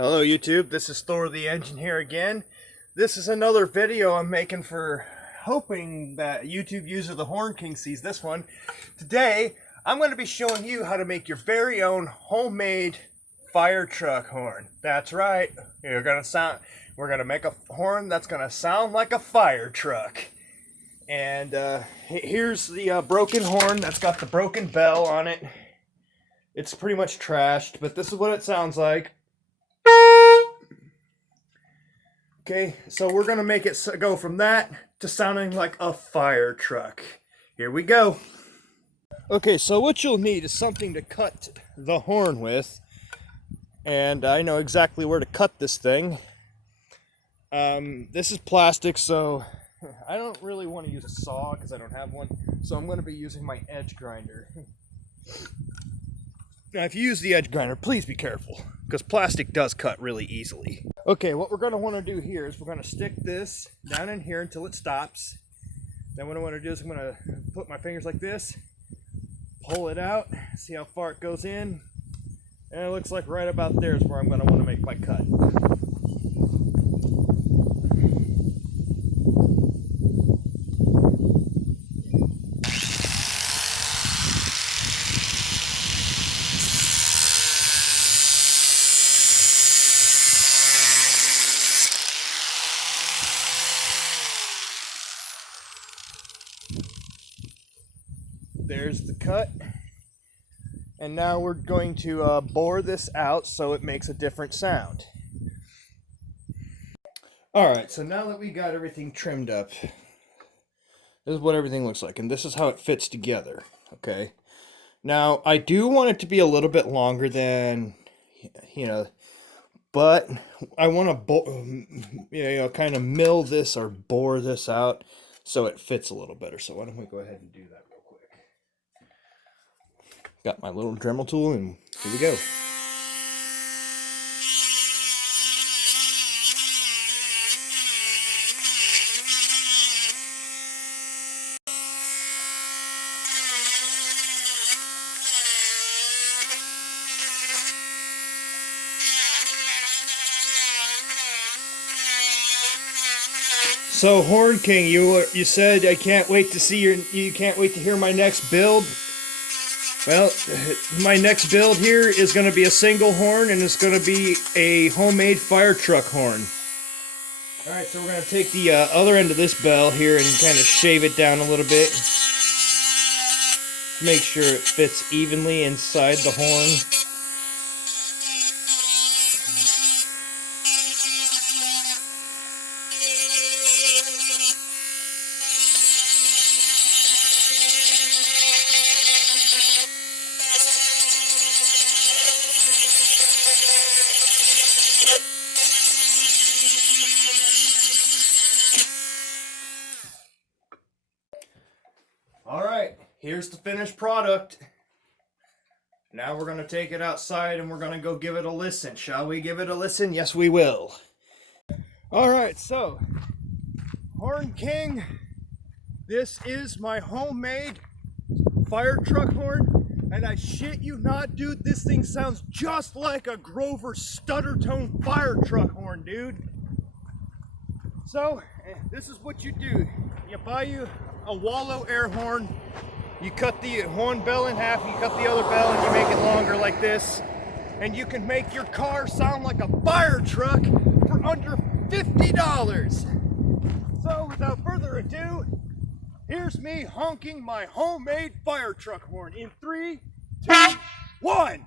Hello YouTube, this is Thor the Engine here again. This is another video I'm making for hoping that YouTube user the Horn King sees this one. Today, I'm going to be showing you how to make your very own homemade fire truck horn. That's right, we're going to make a horn that's going to sound like a fire truck. And here's the broken horn that's got the broken bell on it. It's pretty much trashed, but this is what it sounds like. Okay, so we're going to make it go from that to sounding like a fire truck. Here we go. Okay, so what you'll need is something to cut the horn with. And I know exactly where to cut this thing. This is plastic, so I don't really want to use a saw because I don't have one. So I'm going to be using my edge grinder. Now, if you use the edge grinder, please be careful, because plastic does cut really easily. Okay, what we're going to want to do here is we're going to stick this down in here until it stops. Then what I want to do is I'm going to put my fingers like this, pull it out, see how far it goes in, and it looks like right about there is where I'm going to want to make my cut. There's the cut, and now we're going to bore this out so it makes a different sound. Alright, so now that we got everything trimmed up, this is what everything looks like, and this is how it fits together, okay? Now, I do want it to be a little bit longer than, but I want to, kind of mill this or bore this out so it fits a little better. So why don't we go ahead and do that real quick. Got my little Dremel tool, and here we go. So Horn King, you said I can't wait to see you can't wait to hear my next build. Well, my next build here is going to be a single horn, and it's going to be a homemade fire truck horn. Alright, so we're going to take the other end of this bell here and kind of shave it down a little bit. Make sure it fits evenly inside the horn. Alright, here's the finished product. Now we're going to take it outside and we're going to go give it a listen. Shall we give it a listen? Yes, we will. Alright, so, Horn King, this is my homemade fire truck horn. And I shit you not, dude, this thing sounds just like a Grover stutter tone fire truck horn, dude. So, this is what you do. You buy you a Wallow air horn, you cut the horn bell in half, you cut the other bell and you make it longer like this, and you can make your car sound like a fire truck for under $50. So without further ado, here's me honking my homemade fire truck horn in 3, 2, 1.